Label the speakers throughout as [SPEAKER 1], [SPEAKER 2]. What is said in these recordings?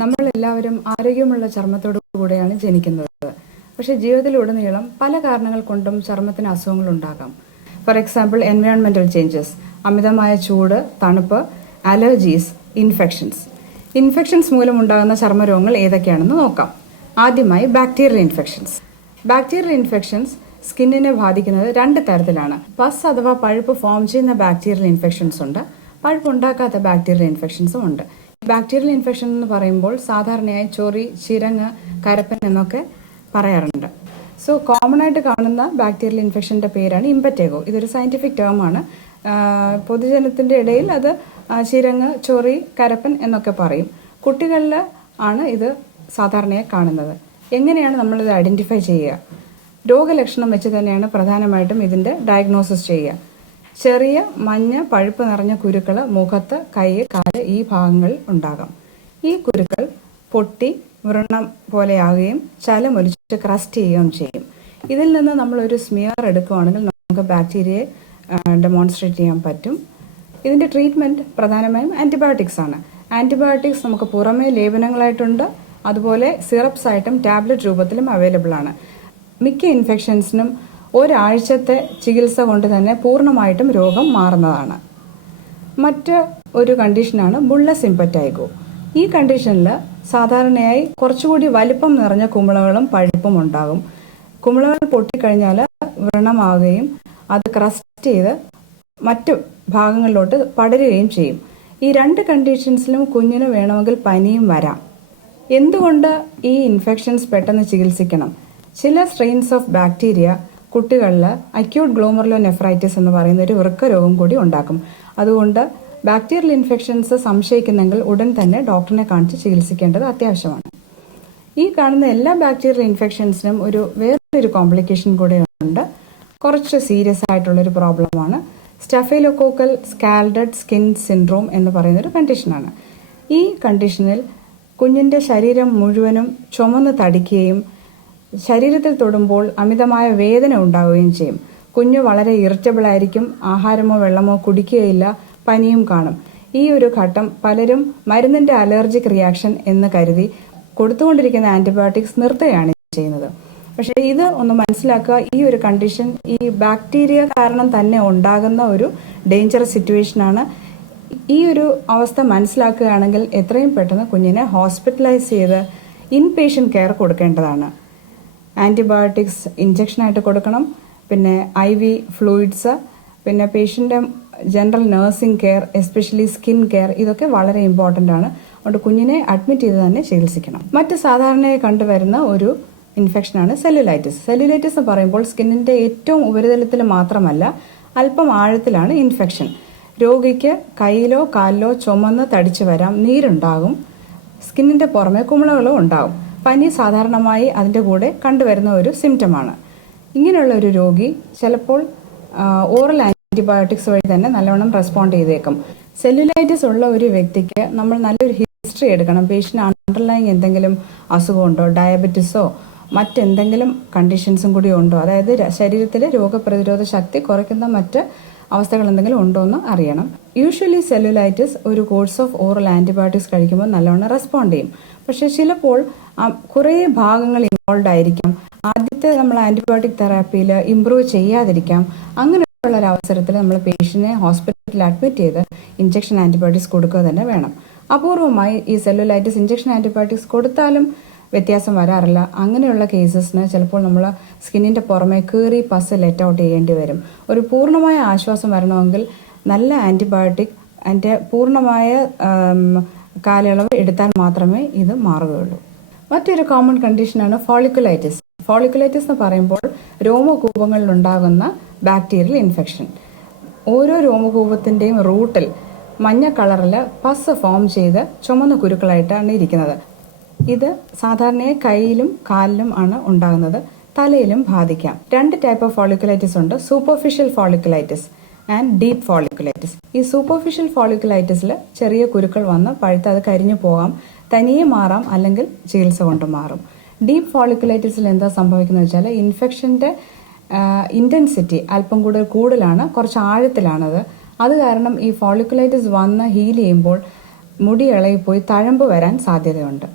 [SPEAKER 1] നമ്മൾ എല്ലാവരും ആരോഗ്യമുള്ള ചർമ്മത്തോടു കൂടെയാണ് ജനിക്കുന്നത്. പക്ഷെ ജീവിതത്തിലുടനീളം പല കാരണങ്ങൾ കൊണ്ടും ചർമ്മത്തിന് അസുഖങ്ങൾ ഉണ്ടാകാം. ഫോർ എക്സാമ്പിൾ എൻവയോൺമെന്റൽ ചേഞ്ചസ് അമിതമായ ചൂട് തണുപ്പ് അലർജീസ് ഇൻഫെക്ഷൻസ് ഇൻഫെക്ഷൻസ് മൂലമുണ്ടാകുന്ന ചർമ്മരോഗങ്ങൾ ഏതൊക്കെയാണെന്ന് നോക്കാം. ആദ്യമായി ബാക്ടീരിയൽ ഇൻഫെക്ഷൻസ് ബാക്ടീരിയൽ ഇൻഫെക്ഷൻസ് സ്കിന്നിനെ ബാധിക്കുന്നത് രണ്ട് തരത്തിലാണ്. പസ് അഥവാ പഴുപ്പ് ഫോം ചെയ്യുന്ന ബാക്ടീരിയൽ ഇൻഫെക്ഷൻസ് ഉണ്ട്. പഴുപ്പ് ഉണ്ടാക്കാത്ത ബാക്ടീരിയൽ ഇൻഫെക്ഷൻസും ഉണ്ട്. ബാക്ടീരിയൽ ഇൻഫെക്ഷൻ എന്ന് പറയുമ്പോൾ സാധാരണയായി ചൊറി ചിരങ്ങ് കരപ്പൻ എന്നൊക്കെ പറയാറുണ്ട്. സോ കോമൺ ആയിട്ട് കാണുന്ന ബാക്ടീരിയൽ ഇൻഫെക്ഷന്റെ പേരാണ് ഇമ്പറ്റേഗോ ഇതൊരു സയന്റിഫിക് ടേം ആണ്. ആഹ് പൊതുജനത്തിന്റെ ഇടയിൽ അത് ചിരങ്ങ് ചൊറി കരപ്പൻ എന്നൊക്കെ പറയും. കുട്ടികളിൽ ആണ് ഇത് സാധാരണയായി കാണുന്നത്. എങ്ങനെയാണ് നമ്മളിത് ഐഡന്റിഫൈ ചെയ്യുക? രോഗലക്ഷണം വെച്ച് തന്നെയാണ് പ്രധാനമായിട്ടും ഇതിന്റെ ഡയഗ്നോസിസ് ചെയ്യുക. ചെറിയ മഞ്ഞ പഴുപ്പ് നിറഞ്ഞ കുരുക്കൾ മുഖത്ത് കൈ കാൽ ഈ ഭാഗങ്ങളിൽ ഉണ്ടാകാം. ഈ കുരുക്കൾ പൊട്ടി വ്രണം പോലെയാകുകയും ചലമൊലിച്ച് ക്രസ്റ്റ് ചെയ്യുകയും ചെയ്യും. ഇതിൽ നിന്ന് നമ്മൾ ഒരു സ്മിയർ എടുക്കുകയാണെങ്കിൽ നമുക്ക് ബാക്ടീരിയയെ ഡെമോൺസ്ട്രേറ്റ് ചെയ്യാൻ പറ്റും. ഇതിന്റെ ട്രീറ്റ്മെന്റ് പ്രധാനമായും ആന്റിബയോട്ടിക്സ് ആണ്. ആന്റിബയോട്ടിക്സ് നമുക്ക് പുറമേ ലേപനങ്ങളായിട്ടുണ്ട്. അതുപോലെ സിറപ്സ് ആയിട്ടും ടാബ്ലറ്റ് രൂപത്തിലും അവൈലബിൾ ആണ്. മിക്ക ഇൻഫെക്ഷൻസിനും ഒരാഴ്ചത്തെ ചികിത്സ കൊണ്ട് തന്നെ പൂർണമായിട്ടും രോഗം മാറുന്നതാണ്. മറ്റ് ഒരു കണ്ടീഷനാണ് ബുള്ള സിംപറ്റൈഗോ ഈ കണ്ടീഷനിൽ സാധാരണയായി കുറച്ചുകൂടി വലിപ്പം നിറഞ്ഞ കുമിളകളും പഴുപ്പും ഉണ്ടാകും. കുമിളകൾ പൊട്ടിക്കഴിഞ്ഞാൽ വ്രണമാവുകയും അത് ക്രസ്റ്റ് ചെയ്ത് മറ്റു ഭാഗങ്ങളിലോട്ട് പടരുകയും ചെയ്യും. ഈ രണ്ട് കണ്ടീഷൻസിലും കുഞ്ഞിന് വേണമെങ്കിൽ പനിയും വരാം. എന്തുകൊണ്ട് ഈ ഇൻഫെക്ഷൻസ് പെട്ടെന്ന് ചികിത്സിക്കണം? ചില സ്ട്രെയിൻസ് ഓഫ് ബാക്ടീരിയ കുട്ടികളിൽ അക്യൂട്ട് ഗ്ലോമർലോ നെഫ്രൈറ്റിസ് എന്ന് പറയുന്ന ഒരു വൃക്ക രോഗം കൂടി ഉണ്ടാക്കും. അതുകൊണ്ട് ബാക്ടീരിയൽ ഇൻഫെക്ഷൻസ് സംശയിക്കുന്നെങ്കിൽ ഉടൻ തന്നെ ഡോക്ടറിനെ കാണിച്ച് ചികിത്സിക്കേണ്ടത് അത്യാവശ്യമാണ്. ഈ കാണുന്ന എല്ലാ ബാക്ടീരിയൽ ഇൻഫെക്ഷൻസിനും ഒരു വേറൊരു കോംപ്ലിക്കേഷൻ കൂടെ ഉണ്ട് കുറച്ച് സീരിയസ് ആയിട്ടുള്ളൊരു പ്രോബ്ലമാണ് സ്റ്റഫൈലോക്കോക്കൽ സ്കാൽഡഡ് സ്കിൻ സിൻഡ്രോം എന്ന് പറയുന്ന ഒരു കണ്ടീഷനാണ് ഈ കണ്ടീഷനിൽ കുഞ്ഞിന്റെ ശരീരം മുഴുവനും ചുമന്ന് തടിക്കുകയും ശരീരത്തിൽ തൊടുമ്പോൾ അമിതമായ വേദന ഉണ്ടാവുകയും ചെയ്യും. കുഞ്ഞ് വളരെ ഇറിറ്റബിൾ ആയിരിക്കും. ആഹാരമോ വെള്ളമോ കുടിക്കുകയില്ല. പനിയും കാണും. ഈ ഒരു ഘട്ടം പലരും മരുന്നിന്റെ അലർജിക് റിയാക്ഷൻ എന്ന് കരുതി കൊടുത്തുകൊണ്ടിരിക്കുന്ന ആന്റിബയോട്ടിക്സ് നിർത്തുകയാണ് ചെയ്യുന്നത്. പക്ഷേ ഇത് ഒന്ന് മനസ്സിലാക്കുക. ഈ ഒരു കണ്ടീഷൻ ഈ ബാക്ടീരിയ കാരണം തന്നെ ഉണ്ടാകുന്ന ഒരു ഡേഞ്ചറസ് സിറ്റുവേഷനാണ് ഈ ഒരു അവസ്ഥ മനസ്സിലാക്കുകയാണെങ്കിൽ എത്രയും പെട്ടെന്ന് കുഞ്ഞിനെ ഹോസ്പിറ്റലൈസ് ചെയ്ത് ഇൻ പേഷ്യന്റ് കെയർ കൊടുക്കേണ്ടതാണ്. ആന്റിബയോട്ടിക്സ് ഇഞ്ചക്ഷനായിട്ട് കൊടുക്കണം. പിന്നെ ഐ വി ഫ്ലൂയിഡ്സ് പിന്നെ പേഷ്യന്റെ general nursing care especially skin care ഇതൊക്കെ വളരെ ഇമ്പോർട്ടന്റ് ആണ്. അതുകൊണ്ട് കുഞ്ഞിനെ അഡ്മിറ്റ് ചെയ്ത് തന്നെ ചികിത്സിക്കണം. മറ്റ് സാധാരണയായി കണ്ടുവരുന്ന ഒരു ഇൻഫെക്ഷനാണ് സെല്ലുലൈറ്റിസ്. സെല്ലുലൈറ്റിസ് എന്ന് പറയുമ്പോൾ സ്കിന്നിന്റെ ഏറ്റവും ഉപരിതലത്തിൽ മാത്രമല്ല അല്പം ആഴത്തിലാണ് ഇൻഫെക്ഷൻ. രോഗിക്ക് കയ്യിലോ കാലിലോ ചുമന്ന് തടിച്ചു വരാം നീരുണ്ടാകും. സ്കിന്നിന്റെ പുറമെ കുമിളകളും ഉണ്ടാകും. പനി സാധാരണമായി അതിന്റെ കൂടെ കണ്ടുവരുന്ന ഒരു സിംറ്റമാണ് ഇങ്ങനെയുള്ള ഒരു രോഗി ചിലപ്പോൾ ഓറൽ ആന്റിബയോട്ടിക്സ് വഴി തന്നെ നല്ലവണ്ണം റെസ്പോണ്ട് ചെയ്തേക്കും. സെല്ലുലൈറ്റിസ് ഉള്ള ഒരു വ്യക്തിക്ക് നമ്മൾ നല്ലൊരു ഹിസ്റ്ററി എടുക്കണം. പേഷ്യന്റ് അണ്ടർലൈങ് എന്തെങ്കിലും അസുഖമുണ്ടോ ഡയബറ്റിസോ മറ്റെന്തെങ്കിലും കണ്ടീഷൻസും കൂടി ഉണ്ടോ? അതായത് ശരീരത്തിലെ രോഗപ്രതിരോധ ശക്തി കുറയ്ക്കുന്ന മറ്റ് അവസ്ഥകൾ എന്തെങ്കിലും ഉണ്ടോ എന്ന് അറിയണം. യൂഷ്വലി സെല്ലുലൈറ്റിസ് ഒരു കോഴ്സ് ഓഫ് ഓറൽ ആന്റിബയോട്ടിക്സ് കഴിക്കുമ്പോൾ നല്ലവണ്ണം റെസ്പോണ്ട് ചെയ്യും. പക്ഷെ ചിലപ്പോൾ കുറേ ഭാഗങ്ങൾ ഇൻവോൾവ് ആയിരിക്കാം. ആദ്യത്തെ നമ്മൾ ആന്റിബയോട്ടിക് തെറാപ്പിയിൽ ഇംപ്രൂവ് ചെയ്യാതിരിക്കാം. അങ്ങനെയുള്ള ഒരു അവസരത്തിൽ നമ്മൾ പേഷ്യന്റിനെ ഹോസ്പിറ്റലിൽ അഡ്മിറ്റ് ചെയ്ത് ഇഞ്ചക്ഷൻ ആന്റിബയോട്ടിക്സ് കൊടുക്കുക തന്നെ വേണം. അപൂർവമായി ഈ സെല്ലുലൈറ്റിസ് ഇഞ്ചക്ഷൻ ആന്റിബയോട്ടിക്സ് കൊടുത്താലും വ്യത്യാസം വരാറില്ല. അങ്ങനെയുള്ള കേസസിന് ചിലപ്പോൾ നമ്മൾ സ്കിന്നിന്റെ പുറമെ കീറി പസ് ലെറ്റ് ഔട്ട് ചെയ്യേണ്ടി വരും. ഒരു പൂർണമായ ആശ്വാസം വരണമെങ്കിൽ നല്ല ആന്റിബയോട്ടിക് അതിന്റെ പൂർണമായ കാലയളവ് എടുത്താൽ മാത്രമേ ഇത് മാറുകയുള്ളൂ. മറ്റൊരു കോമൺ കണ്ടീഷനാണ് ഫോളിക്കുലൈറ്റിസ് ഫോളിക്കുലൈറ്റിസ് എന്ന് പറയുമ്പോൾ രോമകൂപങ്ങളിൽ ഉണ്ടാകുന്ന ബാക്ടീരിയൽ ഇൻഫെക്ഷൻ ഓരോ രോമകൂപത്തിന്റെയും റൂട്ടിൽ മഞ്ഞ കളറിൽ പസ് ഫോം ചെയ്ത് ചുമന്ന കുരുക്കളായിട്ടാണ് ഇരിക്കുന്നത്. ഇത് സാധാരണയായി കൈയിലും കാലിലും ആണ് ഉണ്ടാകുന്നത്. തലയിലും ബാധിക്കാം. രണ്ട് ടൈപ്പ് ഓഫ് ഫോളിക്കുലൈറ്റിസ് ഉണ്ട്. Superficial folliculitis and deep folliculitis ഈ സൂപ്പർഫിഷ്യൽ ഫോളിക്കുലൈറ്റിസിൽ ചെറിയ കുരുക്കൾ വന്ന് പഴുത്ത് അത് കരിഞ്ഞു പോകാം തനിയെ മാറാം അല്ലെങ്കിൽ ചികിത്സ കൊണ്ട് മാറും. ഡീപ്പ് ഫോളിക്കുലൈറ്റിസിൽ എന്താ സംഭവിക്കുന്നത് വെച്ചാൽ ഇൻഫെക്ഷന്റെ ഇന്റൻസിറ്റി അല്പം കൂടുതൽ കൂടുതലാണ് കുറച്ച് ആഴത്തിലാണത്. അത് കാരണം ഈ ഫോളിക്കുലൈറ്റിസ് വന്ന് ഹീൽ ചെയ്യുമ്പോൾ മുടി ഇളകിപ്പോയി തഴമ്പ് വരാൻ സാധ്യതയുണ്ട്.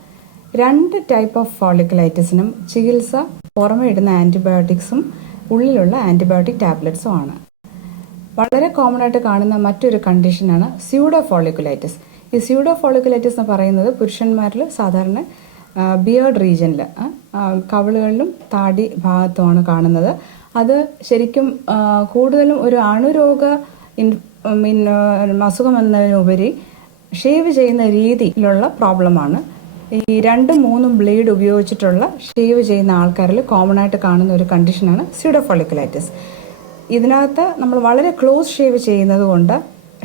[SPEAKER 1] രണ്ട് ടൈപ്പ് ഓഫ് ഫോളിക്കുലൈറ്റിസിനും ചികിത്സ പുറമെ ഇടുന്ന ആന്റിബയോട്ടിക്സും ഉള്ളിലുള്ള ആന്റിബയോട്ടിക് ടാബ്ലറ്റ്സും ആണ്. വളരെ കോമൺ ആയിട്ട് കാണുന്ന മറ്റൊരു കണ്ടീഷനാണ് സ്യൂഡോ ഫോളിക്കുലൈറ്റിസ് ഈ സ്യൂഡോ ഫോളിക്കുലൈറ്റിസ് എന്ന് പറയുന്നത് പുരുഷന്മാരിൽ സാധാരണ ബിയേർഡ് റീജിയനിൽ കവിളുകളിലും താടി ഭാഗത്തുമാണ് കാണുന്നത്. അത് ശരിക്കും കൂടുതലും ഒരു അണുരോഗ അസുഖം എന്നതിനുപരി ഷേവ് ചെയ്യുന്ന രീതിയിലുള്ള പ്രോബ്ലമാണ് ഈ രണ്ടും മൂന്നും ബ്ലേഡ് ഉപയോഗിച്ചിട്ടുള്ള ഷേവ് ചെയ്യുന്ന ആൾക്കാരിൽ കോമൺ ആയിട്ട് കാണുന്ന ഒരു കണ്ടീഷനാണ് സ്യൂഡോഫോളിക്കുലൈറ്റിസ് ഇതിനകത്ത് നമ്മൾ വളരെ ക്ലോസ് ഷേവ് ചെയ്യുന്നത് കൊണ്ട്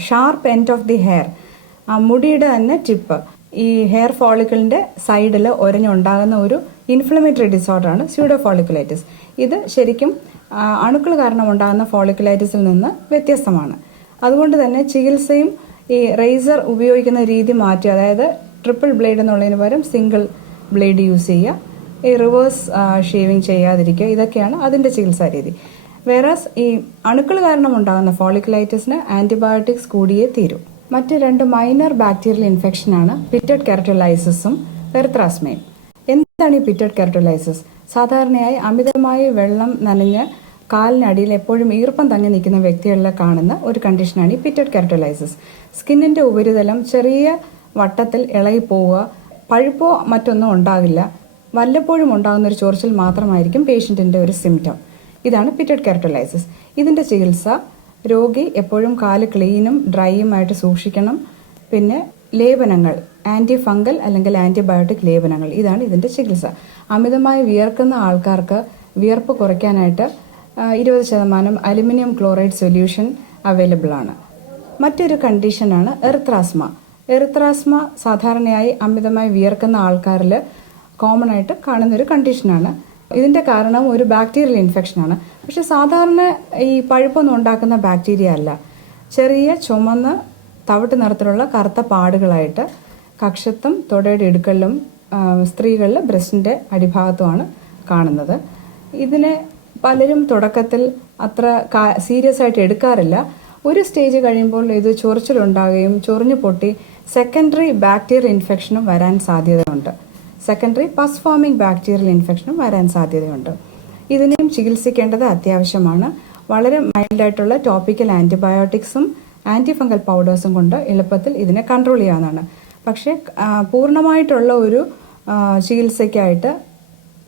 [SPEAKER 1] sharp end of the hair ആ മുടിയുടെ തന്നെ ടിപ്പ് ഈ ഹെയർ ഫോളിക്കിളിന്റെ സൈഡിൽ ഒരഞ്ഞുണ്ടാകുന്ന ഒരു ഇൻഫ്ലമേറ്ററി ഡിസോർഡറാണ് സ്യൂഡോഫോളിക്കുലൈറ്റിസ് ഇത് ശരിക്കും അണുക്കൾ കാരണം ഉണ്ടാകുന്ന ഫോളിക്കുലൈറ്റിസിൽ നിന്ന് വ്യത്യസ്തമാണ്. അതുകൊണ്ട് തന്നെ ചികിത്സയും ഈ റേസർ ഉപയോഗിക്കുന്ന രീതി മാറ്റി അതായത് ട്രിപ്പിൾ ബ്ലേഡ് എന്നുള്ളതിന് പകരം സിംഗിൾ ബ്ലേഡ് യൂസ് ചെയ്യുക. ഈ റിവേഴ്സ് ഷേവിങ് ചെയ്യാതിരിക്കുക. ഇതൊക്കെയാണ് അതിന്റെ ചികിത്സാ രീതി. വേറെ ഈ അണുക്കൾ കാരണം ഉണ്ടാകുന്ന ഫോളിക്കുലൈറ്റിസിന് ആന്റിബയോട്ടിക്സ് കൂടിയേ തീരൂ. മറ്റ് രണ്ട് മൈനർ ബാക്ടീരിയൽ ഇൻഫെക്ഷനാണ് പിറ്റഡ് കെററ്റോലൈസിസും പെർത്രാസ്മയും എന്താണ് ഈ പിറ്റഡ് കെററ്റോലൈസിസ് സാധാരണയായി അമിതമായി വെള്ളം നനഞ്ഞ് കാലിനടിയിൽ എപ്പോഴും ഈർപ്പം തങ്ങി നിൽക്കുന്ന വ്യക്തികളിൽ കാണുന്ന ഒരു കണ്ടീഷനാണ് ഈ പിറ്റഡ് കെററ്റോലൈസിസ് സ്കിന്നിന്റെ ഉപരിതലം ചെറിയ വട്ടത്തിൽ ഇളകി പോവുക. പഴുപ്പോ മറ്റൊന്നും ഉണ്ടാകില്ല. വല്ലപ്പോഴും ഉണ്ടാകുന്ന ഒരു ചൊറിച്ചിൽ മാത്രമായിരിക്കും പേഷ്യന്റിന്റെ ഒരു സിംറ്റം ഇതാണ് പിറ്റഡ് കെററ്റോലൈസിസ് ഇതിന്റെ ചികിത്സ രോഗി എപ്പോഴും കാൽ ക്ലീനും ഡ്രൈയും ആയിട്ട് സൂക്ഷിക്കണം. പിന്നെ ലേപനങ്ങൾ ആന്റി ഫംഗൽ അല്ലെങ്കിൽ ആന്റിബയോട്ടിക് ലേപനങ്ങൾ ഇതാണ് ഇതിന്റെ ചികിത്സ. അമിതമായി വിയർക്കുന്ന ആൾക്കാർക്ക് വിയർപ്പ് കുറയ്ക്കാനായിട്ട് ഇരുപത് ശതമാനം അലുമിനിയം ക്ലോറൈഡ് സൊല്യൂഷൻ അവൈലബിൾ ആണ്. മറ്റൊരു കണ്ടീഷനാണ് എറിത്രാസ്മ എറിത്രാസ്മ സാധാരണയായി അമിതമായി വിയർക്കുന്ന ആൾക്കാരിൽ കോമൺ ആയിട്ട് കാണുന്ന ഒരു കണ്ടീഷനാണ് ഇതിന്റെ കാരണം ഒരു ബാക്ടീരിയൽ ഇൻഫെക്ഷനാണ് പക്ഷെ സാധാരണ ഈ പഴുപ്പൊന്നും ഉണ്ടാക്കുന്ന ബാക്ടീരിയ അല്ല. ചെറിയ ചുമന്ന് തവിട്ട് നിറത്തിലുള്ള കറുത്ത പാടുകളായിട്ട് കക്ഷത്തും തൊടയുടെ ഇടുക്കലിലും സ്ത്രീകളിൽ ബ്രസ്റ്റിന്റെ അടിഭാഗത്തുമാണ് കാണുന്നത്. ഇതിനെ പലരും തുടക്കത്തിൽ അത്ര സീരിയസ് ആയിട്ട് എടുക്കാറില്ല. ഒരു സ്റ്റേജ് കഴിയുമ്പോൾ ഇത് ചൊറിച്ചിലുണ്ടാകുകയും ചൊറിഞ്ഞു പൊട്ടി സെക്കൻഡറി ബാക്ടീരിയൽ ഇൻഫെക്ഷനും വരാൻ സാധ്യതയുണ്ട്. സെക്കൻഡറി പസ് ഫോമിംഗ് ബാക്ടീരിയൽ ഇൻഫെക്ഷനും വരാൻ സാധ്യതയുണ്ട്. ഇതിനെയും ചികിത്സിക്കേണ്ടത് അത്യാവശ്യമാണ്. വളരെ മൈൽഡായിട്ടുള്ള ടോപ്പിക്കൽ ആന്റിബയോട്ടിക്സും ആന്റിഫംഗൽ പൗഡേഴ്സും കൊണ്ട് എളുപ്പത്തിൽ ഇതിനെ കൺട്രോൾ ചെയ്യാവുന്നതാണ്. പക്ഷേ പൂർണമായിട്ടുള്ള ഒരു ചികിത്സയ്ക്കായിട്ട്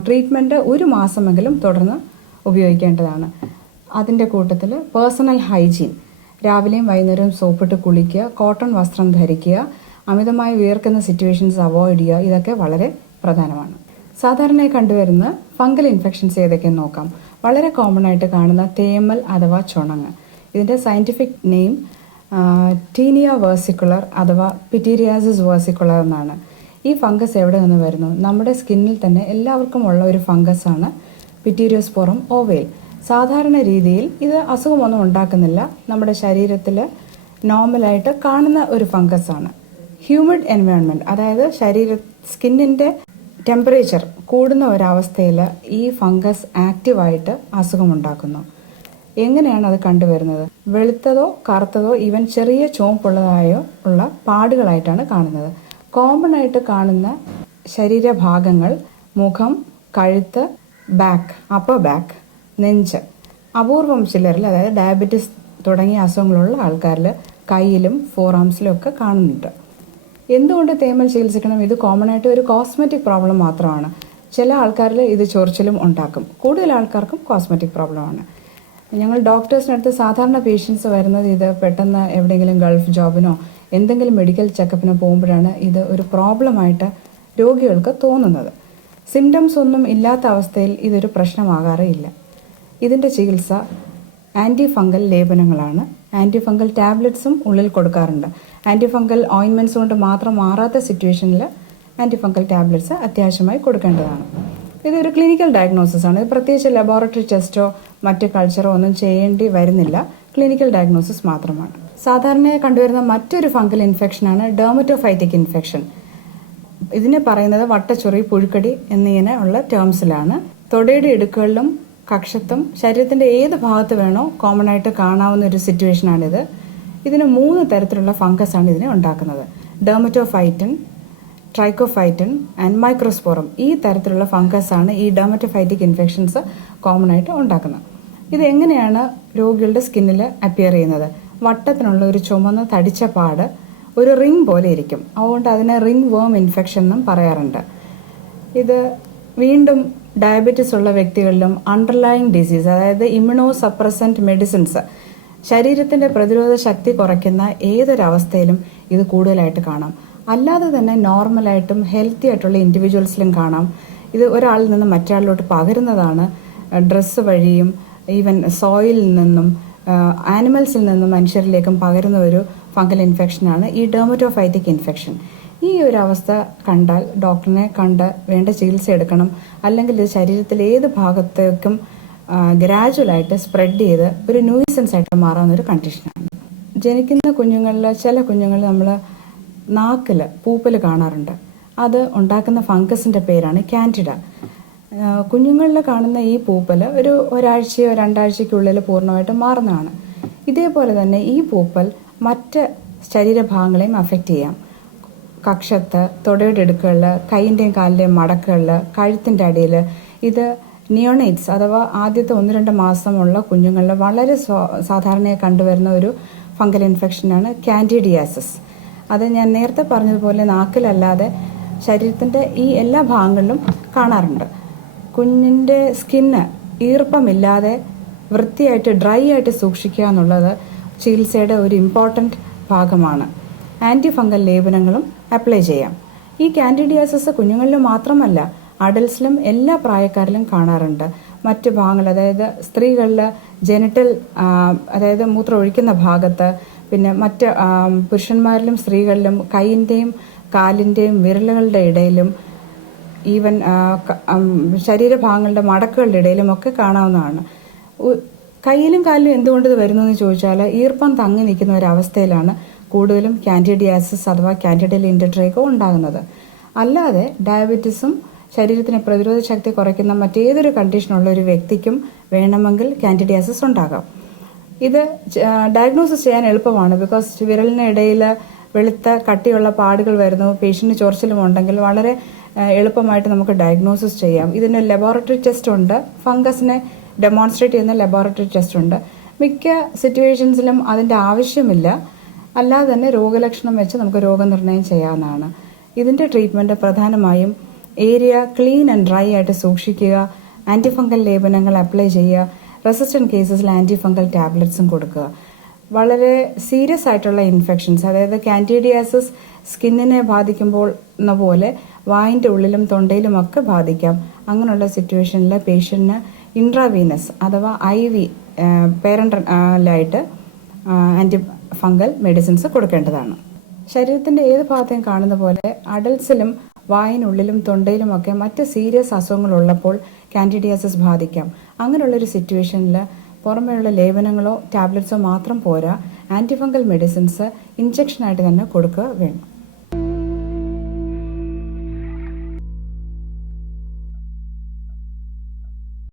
[SPEAKER 1] ട്രീറ്റ്മെന്റ് ഒരു മാസമെങ്കിലും തുടർന്ന് ഉപയോഗിക്കേണ്ടതാണ്. അതിന്റെ കൂട്ടത്തിൽ പേഴ്സണൽ ഹൈജീൻ രാവിലെയും വൈകുന്നേരവും സോപ്പിട്ട് കുളിക്കുക കോട്ടൺ വസ്ത്രം ധരിക്കുക അമിതമായി വിയർക്കുന്ന സിറ്റുവേഷൻസ് അവോയ്ഡ് ചെയ്യുക ഇതൊക്കെ വളരെ പ്രധാനമാണ്. സാധാരണയായി കണ്ടുവരുന്ന ഫംഗൽ ഇൻഫെക്ഷൻസ് ഏതൊക്കെയെന്ന് നോക്കാം. വളരെ കോമൺ ആയിട്ട് കാണുന്ന തേമൽ അഥവാ ചുണങ്ങ്. ഇതിന്റെ സയന്റിഫിക് നെയിം ടീനിയ വേഴ്സിക്കുലർ അഥവാ പിറ്റീരിയാസിസ് വേഴ്സിക്കുലർ എന്നാണ്. ഈ ഫംഗസ് എവിടെ നിന്ന് വരുന്നു? നമ്മുടെ സ്കിന്നിൽ തന്നെ എല്ലാവർക്കും ഉള്ള ഒരു ഫംഗസ് ആണ് പിറ്റീരിയോസ്പോറം ഓവയിൽ സാധാരണ രീതിയിൽ ഇത് അസുഖമൊന്നും ഉണ്ടാക്കുന്നില്ല. നമ്മുടെ ശരീരത്തിൽ നോർമലായിട്ട് കാണുന്ന ഒരു ഫംഗസ് ആണ്. ഹ്യൂമിഡ് എൻവയോൺമെന്റ് അതായത് ശരീര സ്കിന്നിന്റെ ടെമ്പറേച്ചർ കൂടുന്ന ഒരവസ്ഥയിൽ ഈ ഫംഗസ് ആക്റ്റീവായിട്ട് അസുഖമുണ്ടാക്കുന്നു. എങ്ങനെയാണ് അത് കണ്ടുവരുന്നത്? വെളുത്തതോ കറുത്തതോ ഈവൻ ചെറിയ ചോമ്പുള്ളതായോ ഉള്ള പാടുകളായിട്ടാണ് കാണുന്നത്. കോമൺ ആയിട്ട് കാണുന്ന ശരീരഭാഗങ്ങൾ മുഖം കഴുത്ത് ബാക്ക് അപ്പർ ബാക്ക് നെഞ്ച്. അപൂർവം ചിലരിൽ അതായത് ഡയബറ്റിസ് തുടങ്ങിയ അസുഖങ്ങളുള്ള ആൾക്കാരിൽ കയ്യിലും ഫോർ ആംസിലും ഒക്കെ കാണുന്നുണ്ട്. എന്തുകൊണ്ട് തേമൽ ചികിത്സിക്കണം? ഇത് കോമൺ ആയിട്ട് ഒരു കോസ്മെറ്റിക് പ്രോബ്ലം മാത്രമാണ്. ചില ആൾക്കാരിൽ ഇത് ചൊറിച്ചിലും ഉണ്ടാക്കും. കൂടുതൽ ആൾക്കാർക്കും കോസ്മെറ്റിക് പ്രോബ്ലമാണ് ഞങ്ങൾ ഡോക്ടേഴ്സിനടുത്ത് സാധാരണ പേഷ്യൻസ് വരുന്നത് ഇത് പെട്ടെന്ന് എവിടെയെങ്കിലും ഗൾഫ് ജോബിനോ എന്തെങ്കിലും മെഡിക്കൽ ചെക്കപ്പിനോ പോകുമ്പോഴാണ് ഇത് ഒരു പ്രോബ്ലമായിട്ട് രോഗികൾക്ക് തോന്നുന്നത്. സിംറ്റംസ് ഒന്നും ഇല്ലാത്ത അവസ്ഥയിൽ ഇതൊരു പ്രശ്നമാകാറേ ഇല്ല. ഇതിന്റെ ചികിത്സ ആന്റി ഫംഗൽ ലേപനങ്ങളാണ്. ആന്റി ഫംഗൽ ടാബ്ലറ്റ്സും ഉള്ളിൽ കൊടുക്കാറുണ്ട്. ആന്റി ഫംഗൽ ഓയിൻമെന്റ്സ് കൊണ്ട് മാത്രം മാറാത്ത സിറ്റുവേഷനിൽ ആന്റി ഫംഗൽ ടാബ്ലറ്റ്സ് അത്യാവശ്യമായി കൊടുക്കേണ്ടതാണ്. ഇതൊരു ക്ലിനിക്കൽ ഡയഗ്നോസിസ് ആണ്. ഇത് പ്രത്യേകിച്ച് ലബോറട്ടറി ടെസ്റ്റോ മറ്റ് കൾച്ചറോ ഒന്നും ചെയ്യേണ്ടി വരുന്നില്ല. ക്ലിനിക്കൽ ഡയഗ്നോസിസ് മാത്രമാണ്. സാധാരണയായി കണ്ടുവരുന്ന മറ്റൊരു ഫംഗൽ ഇൻഫെക്ഷനാണ് ഡെർമറ്റോഫൈറ്റിക് ഇൻഫെക്ഷൻ. ഇതിനെ പറയുന്നത് വട്ടച്ചൊറി പുഴുക്കടി എന്നിങ്ങനെ ഉള്ള ടേംസിലാണ് തൊടയുടെ ഇടുക്കുകളിലും കക്ഷത്തും ശരീരത്തിന്റെ ഏത് ഭാഗത്ത് വേണോ കോമൺ ആയിട്ട് കാണാവുന്ന ഒരു സിറ്റുവേഷനാണിത് ഇതിന് മൂന്ന് തരത്തിലുള്ള ഫംഗസ് ആണ് ഇതിനെ ഉണ്ടാക്കുന്നത്. ഡെർമറ്റോഫൈറ്റൻ ട്രൈക്കോഫൈറ്റൻ ആൻഡ് മൈക്രോസ്പോറം ഈ തരത്തിലുള്ള ഫംഗസ് ആണ് ഈ ഡെർമറ്റോഫൈറ്റിക് ഇൻഫെക്ഷൻസ് കോമൺ ആയിട്ട് ഉണ്ടാക്കുന്നത്. ഇത് എങ്ങനെയാണ് രോഗികളുടെ സ്കിന്നിൽ അപ്പിയർ ചെയ്യുന്നത്? വട്ടത്തിനുള്ള ഒരു ചുമന്ന തടിച്ച പാട് ഒരു റിംഗ് പോലെ ഇരിക്കും. അതുകൊണ്ട് അതിനെ റിംഗ് വേം ഇൻഫെക്ഷൻ എന്നും പറയാറുണ്ട്. ഇത് വീണ്ടും ഡയബറ്റിസ് ഉള്ള വ്യക്തികളിലും അണ്ടർലൈങ് ഡിസീസ് അതായത് ഇമ്മ്യൂണോ സപ്രസന്റ് മെഡിസിൻസ് ശരീരത്തിന്റെ പ്രതിരോധ ശക്തി കുറയ്ക്കുന്ന ഏതൊരവസ്ഥയിലും ഇത് കൂടുതലായിട്ട് കാണാം. അല്ലാതെ തന്നെ നോർമലായിട്ടും ഹെൽത്തി ആയിട്ടുള്ള ഇൻഡിവിജ്വൽസിലും കാണാം. ഇത് ഒരാളിൽ നിന്ന് മറ്റൊരാളിലോട്ട് പകരുന്നതാണ് ഡ്രസ്സ് വഴിയും ഈവൻ സോയിലിൽ നിന്നും ആനിമൽസിൽ നിന്നും മനുഷ്യരിലേക്കും പകരുന്ന ഒരു ഫംഗൽ ഇൻഫെക്ഷനാണ് ഈ ഡെർമറ്റോഫൈറ്റിക് ഇൻഫെക്ഷൻ ഈ ഒരു അവസ്ഥ കണ്ടാൽ ഡോക്ടറിനെ കണ്ട് വേണ്ട ചികിത്സ എടുക്കണം. അല്ലെങ്കിൽ ഇത് ശരീരത്തിലെ ഏത് ഭാഗത്തേക്കും ഗ്രാജുവലായിട്ട് സ്പ്രെഡ് ചെയ്ത് ഒരു ന്യൂസൻസ് ആയിട്ട് മാറാവുന്ന ഒരു കണ്ടീഷനാണ് ജനിക്കുന്ന കുഞ്ഞുങ്ങളിൽ ചില കുഞ്ഞുങ്ങൾ നമ്മൾ നാക്കിൽ പൂപ്പൽ കാണാറുണ്ട്. അത് ഉണ്ടാക്കുന്ന ഫംഗസിന്റെ പേരാണ് കാൻഡിഡ. കുഞ്ഞുങ്ങളിൽ കാണുന്ന ഈ പൂപ്പൽ ഒരു ഒരാഴ്ചയോ രണ്ടാഴ്ചയ്ക്കുള്ളിൽ പൂർണമായിട്ട് മാറുന്നതാണ്. ഇതേപോലെ തന്നെ ഈ പൂപ്പൽ മറ്റ് ശരീരഭാഗങ്ങളെയും അഫക്റ്റ് ചെയ്യാം. കക്ഷത്ത് തൊടയുടെ ഇടുക്കുകളിൽ കൈയിന്റെയും കാലിന്റെയും മടക്കുകളിൽ കഴുത്തിന്റെ അടിയിൽ ഇത് നിയോണൈറ്റ്സ് അഥവാ ആദ്യത്തെ ഒന്ന് രണ്ട് മാസമുള്ള കുഞ്ഞുങ്ങളിൽ വളരെ സാധാരണയായി കണ്ടുവരുന്ന ഒരു ഫംഗൽ ഇൻഫെക്ഷനാണ് കാൻഡിഡിയാസിസ് അത് ഞാൻ നേരത്തെ പറഞ്ഞതുപോലെ നാക്കിലല്ലാതെ ശരീരത്തിന്റെ ഈ എല്ലാ ഭാഗങ്ങളിലും കാണാറുണ്ട്. കുഞ്ഞിന്റെ സ്കിന്ന് ഈർപ്പമില്ലാതെ വൃത്തിയായിട്ട് ഡ്രൈ ആയിട്ട് സൂക്ഷിക്കുക എന്നുള്ളത് ചികിത്സയുടെ ഒരു ഇമ്പോർട്ടന്റ് ഭാഗമാണ്. ആന്റി ഫംഗൽ ലേപനങ്ങളും അപ്ലൈ ചെയ്യാം. ഈ കാൻഡിഡിയാസിസ് കുഞ്ഞുങ്ങളിൽ മാത്രമല്ല അഡൽസിലും എല്ലാ പ്രായക്കാരിലും കാണാറുണ്ട്. മറ്റ് ഭാഗങ്ങൾ അതായത് സ്ത്രീകളിൽ ജെനിറ്റൽ അതായത് മൂത്രം ഒഴിക്കുന്ന ഭാഗത്ത് പിന്നെ മറ്റ് പുരുഷന്മാരിലും സ്ത്രീകളിലും കൈയിന്റെയും കാലിന്റെയും വിരലുകളുടെ ഇടയിലും ഈവൻ ശരീരഭാഗങ്ങളുടെ മടക്കുകളുടെ ഇടയിലും ഒക്കെ കാണാവുന്നതാണ്. കയ്യിലും കാലിലും എന്തുകൊണ്ട് ഇത് വരുന്നു എന്ന് ചോദിച്ചാൽ ഈർപ്പം തങ്ങി നിൽക്കുന്ന ഒരവസ്ഥയിലാണ് കൂടുതലും കാൻഡിഡിയാസിസ് അഥവാ കാൻഡിഡൽ ഇൻഡട്രേക്കോ ഉണ്ടാകുന്നത്. അല്ലാതെ ഡയബറ്റിസും ശരീരത്തിന് പ്രതിരോധ ശക്തി കുറയ്ക്കുന്ന മറ്റേതൊരു കണ്ടീഷനുള്ള ഒരു വ്യക്തിക്കും വേണമെങ്കിൽ കാൻഡിഡിയാസിസ് ഉണ്ടാകാം. ഇത് ഡയഗ്നോസിസ് ചെയ്യാൻ എളുപ്പമാണ്. ബിക്കോസ് വിരലിനിടയിൽ വെളുത്ത കട്ടിയുള്ള പാടുകൾ വരുന്നു പേഷ്യന്റ് ചൊറിച്ചിലും ഉണ്ടെങ്കിൽ വളരെ എളുപ്പമായിട്ട് നമുക്ക് ഡയഗ്നോസിസ് ചെയ്യാം. ഇതിന് ലബോറട്ടറി ടെസ്റ്റ് ഉണ്ട്. ഫംഗസിനെ ഡെമോൺസ്ട്രേറ്റ് ചെയ്യുന്ന ലബോറട്ടറി ടെസ്റ്റ് ഉണ്ട്. മിക്ക സിറ്റുവേഷൻസിലും അതിന്റെ ആവശ്യമില്ല. അല്ലാതെ തന്നെ രോഗലക്ഷണം വെച്ച് നമുക്ക് രോഗനിർണയം ചെയ്യാവുന്നതാണ്. ഇതിന്റെ ട്രീറ്റ്മെന്റ് പ്രധാനമായും ഏരിയ ക്ലീൻ ആൻഡ് ഡ്രൈ ആയിട്ട് സൂക്ഷിക്കുക ആന്റിഫംഗൽ ലേപനങ്ങൾ അപ്ലൈ ചെയ്യുക റെസിസ്റ്റന്റ് കേസസിൽ ആന്റിഫംഗൽ ടാബ്ലറ്റ്സും കൊടുക്കുക. വളരെ സീരിയസ് ആയിട്ടുള്ള ഇൻഫെക്ഷൻസ് അതായത് കാൻഡിഡിയാസിസ് സ്കിന്നിനെ ബാധിക്കുമ്പോൾ എന്ന പോലെ വായിന്റെ ഉള്ളിലും തൊണ്ടയിലും ഒക്കെ ബാധിക്കാം. അങ്ങനെയുള്ള സിറ്റുവേഷനിൽ പേഷ്യന്റിന് ഇൻട്രാവീനസ് അഥവാ ഐ വി പേരന്റലായിട്ട് ആന്റി ഫംഗൽ മെഡിസിൻസ് കൊടുക്കേണ്ടതാണ്. ശരീരത്തിന്റെ ഏത് ഭാഗത്തെയും കാണുന്ന പോലെ അഡൽസിലും വായിനുള്ളിലും തൊണ്ടയിലുമൊക്കെ മറ്റ് സീരിയസ് അസുഖങ്ങൾ ഉള്ളപ്പോൾ കാൻഡിഡിയാസിസ് ബാധിക്കാം. അങ്ങനെയുള്ളൊരു സിറ്റുവേഷനിൽ പുറമേയുള്ള ലേപനങ്ങളോ ടാബ്ലറ്റ്സോ മാത്രം പോരാ. ആന്റിഫംഗൽ മെഡിസിൻസ് ഇഞ്ചക്ഷനായിട്ട് തന്നെ കൊടുക്കുക വേണം.